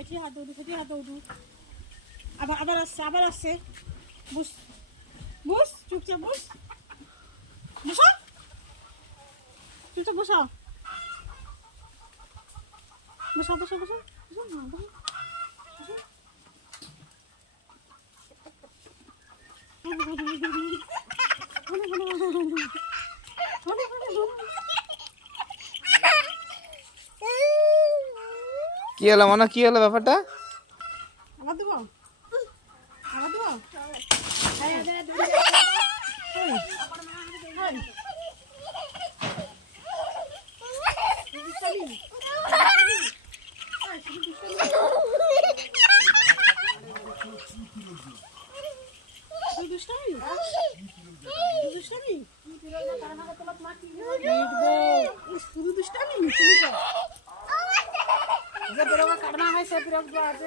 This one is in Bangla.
এটি হাত দৌড়ু এটি হাত দৌড়ু আবার আসছে বুস বুস চুপচাপ বুস বসো চুপচাপ বসো বসো বসো বসো কি হলো মনে কি হলো ব্যাপারটা? আবার দেবো আবার দেবো শুধু দুষ্টামি যে বড় কাটনা হয় সে বিরক্ত আছে